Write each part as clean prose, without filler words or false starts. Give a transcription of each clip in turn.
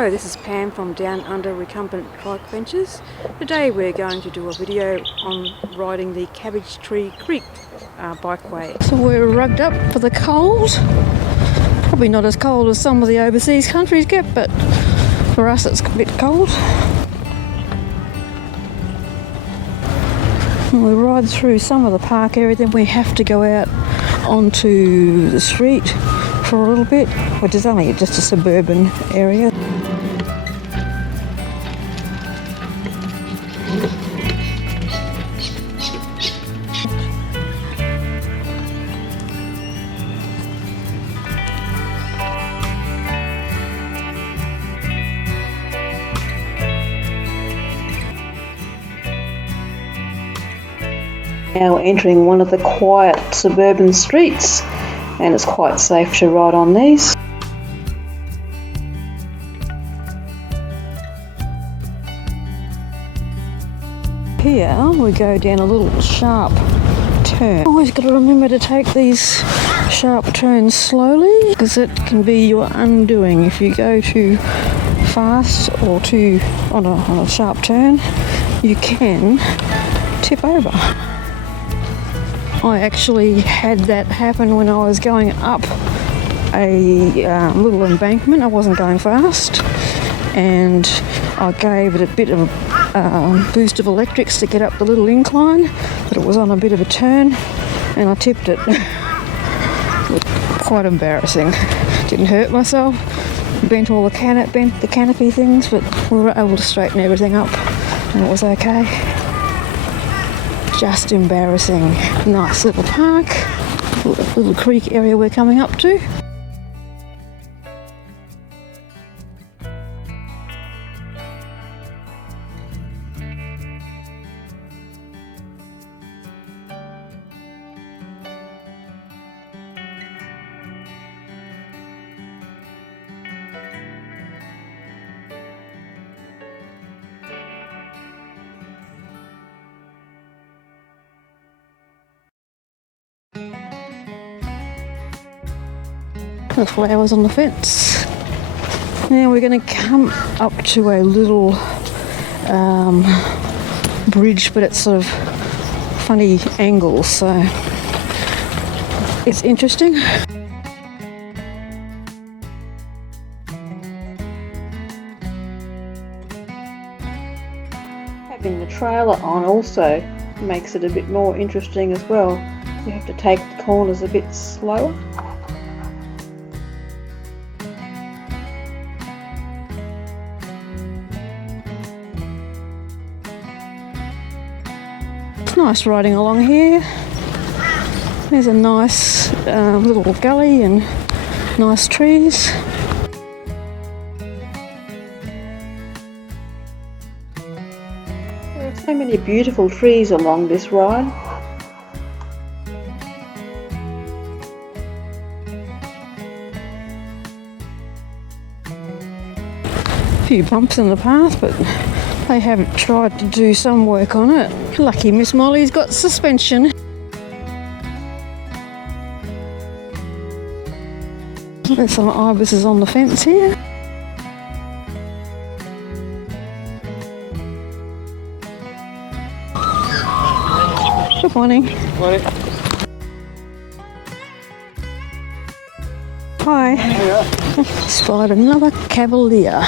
Hello, this is Pam from Down Under Recumbent Bike Ventures. Today we're going to do a video on riding the Cabbage Tree Creek bikeway. So we're rugged up for the cold. Probably not as cold as some of the overseas countries get, but for us it's a bit cold. And we ride through some of the park area, then we have to go out onto the street for a little bit, which is only just a suburban area. Now we're entering one of the quiet suburban streets, and it's quite safe to ride on these. Here we go down a little sharp turn. Always got to remember to take these sharp turns slowly, because it can be your undoing if you go too fast or too on a sharp turn. You can tip over. I actually had that happen when I was going up a little embankment. I wasn't going fast, and I gave it a bit of a boost of electrics to get up the little incline, but it was on a bit of a turn and I tipped it. Quite embarrassing. Didn't hurt myself, bent the canopy things, but we were able to straighten everything up and it was okay. Just embarrassing. Nice little park, little creek area we're coming up to. The flowers on the fence. Now we're going to come up to a little bridge, but it's sort of funny angles, so it's interesting. Having the trailer on also makes it a bit more interesting as well. You have to take the corners a bit slower. Nice riding along here. There's a nice little gully and nice trees. There are so many beautiful trees along this ride. A few bumps in the path, but they haven't tried to do some work on it. Lucky Miss Molly's got suspension. There's some ibises on the fence here. Good morning. Morning. Hi. Yeah. Spotted another cavalier.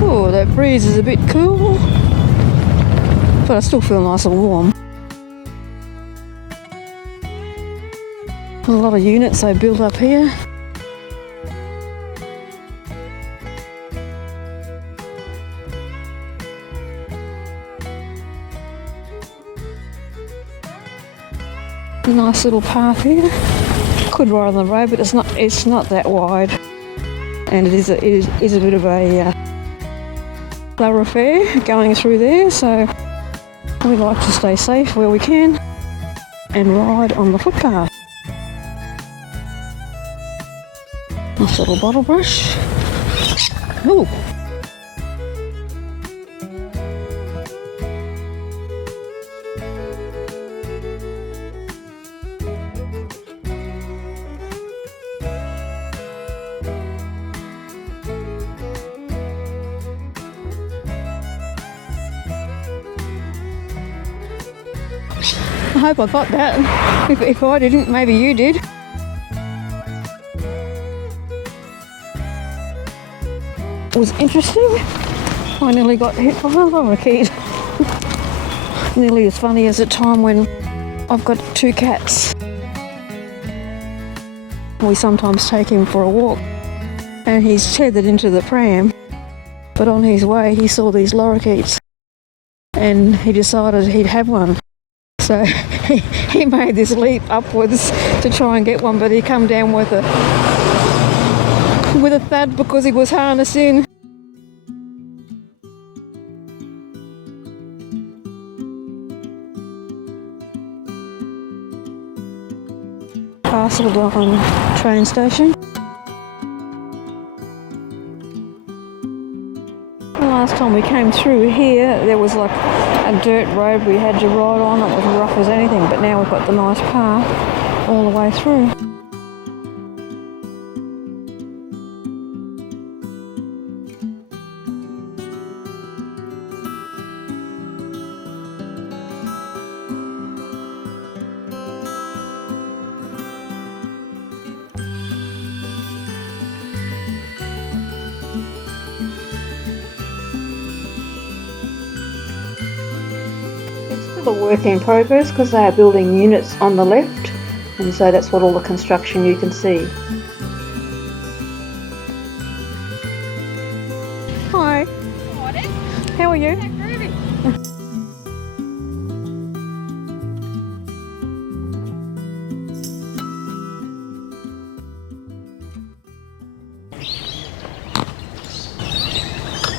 Oh, that breeze is a bit cool, but I still feel nice and warm. A lot of units they built up here. Nice little path here. Could ride on the road, but it's not that wide, and it is a bit of a thoroughfare going through there, so we like to stay safe where we can and ride on the footpath. Nice little bottle brush. Ooh. I hope I got that. If I didn't, maybe you did. It was interesting. I nearly got hit by a lorikeet. Nearly as funny as a time when I've got 2 cats. We sometimes take him for a walk and he's tethered into the pram, but on his way he saw these lorikeets and he decided he'd have one. So he made this leap upwards to try and get one, but he come down with a thud because he was harnessed in. Castledon train station. Last time we came through here, there was like a dirt road we had to ride on. It was rough as anything, but now we've got the nice path all the way through. A work in progress because they are building units on the left, and so that's what all the construction you can see. Hi. How are you?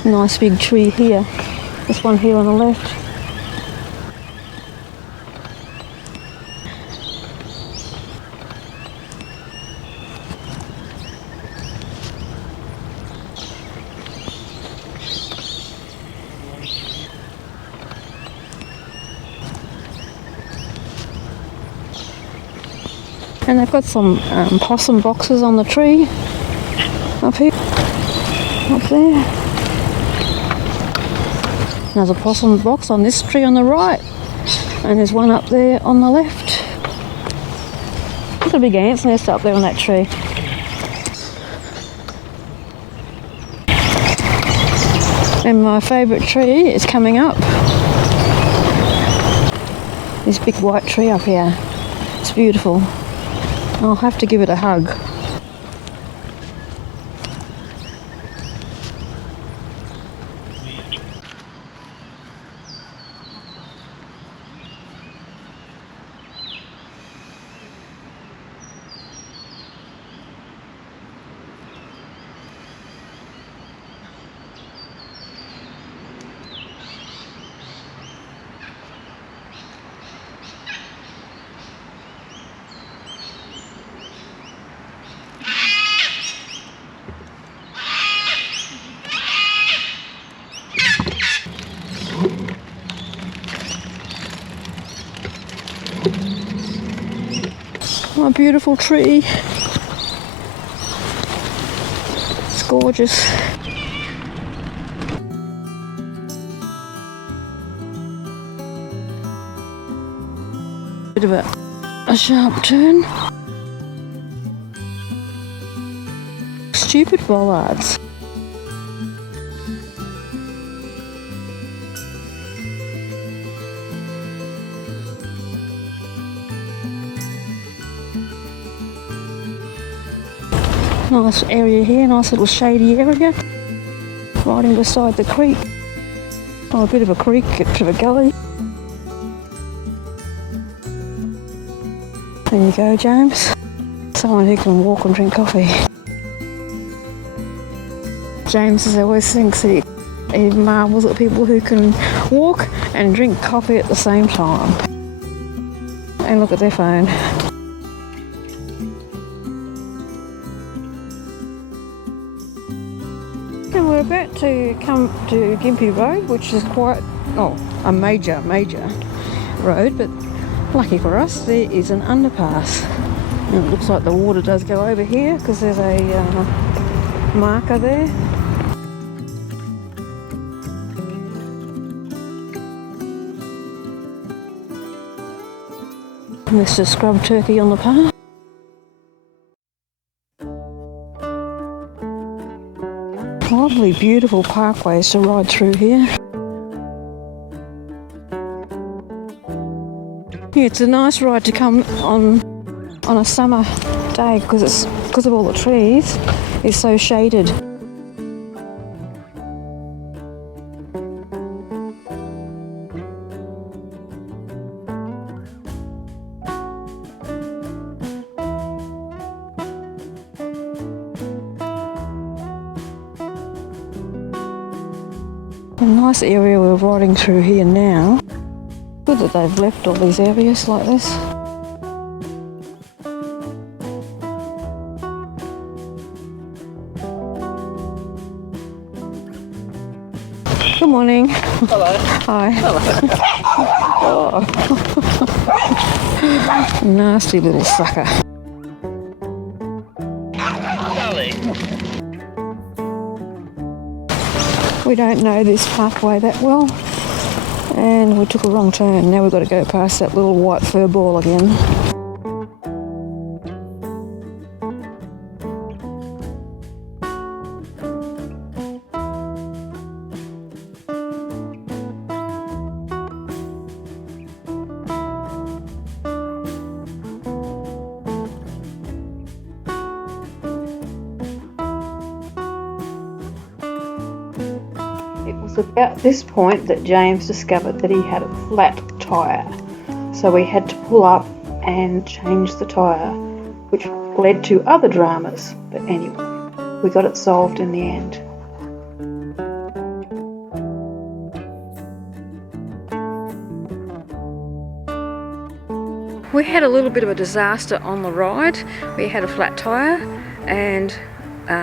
Nice big tree here. This one here on the left. And they've got some possum boxes on the tree up here, up there. And there's a possum box on this tree on the right, and there's one up there on the left. There's a big ant's nest up there on that tree. And my favourite tree is coming up. This big white tree up here. It's beautiful. I'll have to give it a hug. My beautiful tree. It's gorgeous. Bit of a sharp turn. Stupid bollards. Nice area here, nice little shady area, riding beside the creek. Oh, a bit of a creek, a bit of a gully. There you go, James. Someone who can walk and drink coffee. James always thinks he marvels at people who can walk and drink coffee at the same time. And look at their phone. And we're about to come to Gympie Road, which is quite, a major road, but lucky for us, there is an underpass. And it looks like the water does go over here because there's a marker there. Mr. Scrub Turkey on the path. Lovely, beautiful parkways to ride through here. Yeah, it's a nice ride to come on a summer day because of all the trees. It's so shaded. A nice area we're riding through here now. Good that they've left all these areas like this. Good morning. Hello. Hi. Hello. Oh. Nasty little sucker. Darling. We don't know this pathway that well, and we took a wrong turn. Now we've got to go past that little white fur ball again. It was about this point that James discovered that he had a flat tyre, so we had to pull up and change the tyre, which led to other dramas, but anyway, we got it solved in the end. We had a little bit of a disaster on the ride. We had a flat tyre, and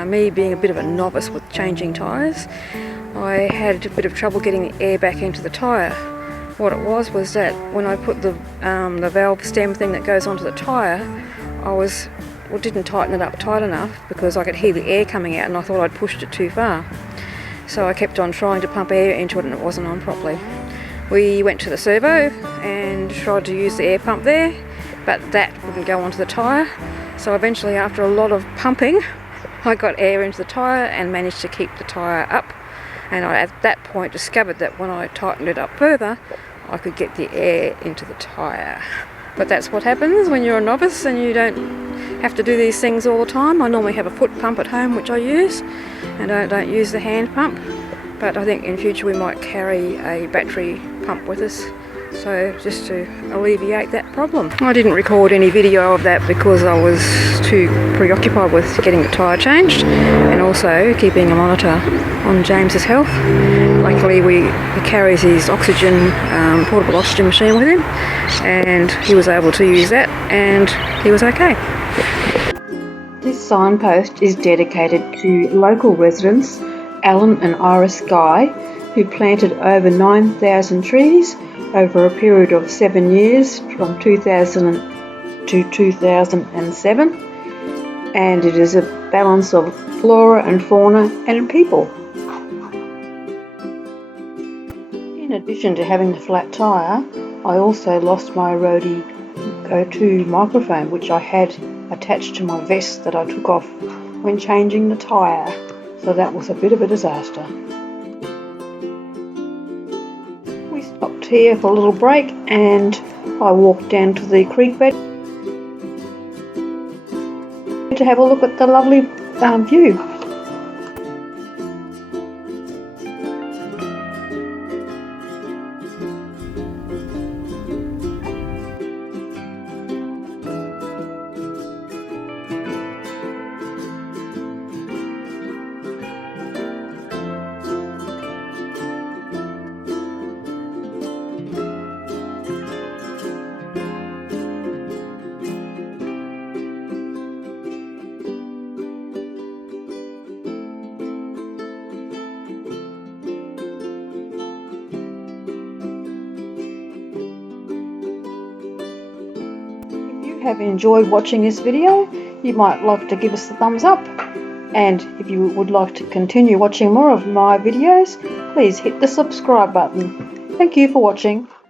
me being a bit of a novice with changing tyres, I had a bit of trouble getting the air back into the tyre. What it was that when I put the valve stem thing that goes onto the tyre, didn't tighten it up tight enough because I could hear the air coming out and I thought I'd pushed it too far. So I kept on trying to pump air into it and it wasn't on properly. We went to the servo and tried to use the air pump there, but that wouldn't go onto the tyre. So eventually, after a lot of pumping, I got air into the tyre and managed to keep the tyre up. And I, at that point, discovered that when I tightened it up further, I could get the air into the tyre. But that's what happens when you're a novice and you don't have to do these things all the time. I normally have a foot pump at home, which I use, and I don't use the hand pump. But I think in future we might carry a battery pump with us, so just to alleviate that problem. I didn't record any video of that because I was too preoccupied with getting the tyre changed and also keeping a monitor on James's health. Luckily he carries his oxygen, portable oxygen machine with him, and he was able to use that and he was okay. This signpost is dedicated to local residents Alan and Iris Guy, who planted over 9,000 trees over a period of 7 years from 2000 to 2007, and it is a balance of flora and fauna and people. In addition to having the flat tyre, I also lost my roadie go-to microphone, which I had attached to my vest that I took off when changing the tyre, so that was a bit of a disaster. We stopped here for a little break and I walked down to the creek bed to have a look at the lovely view. Have enjoyed watching this video, you might like to give us a thumbs up, and if you would like to continue watching more of my videos, please hit the subscribe button. Thank you for watching.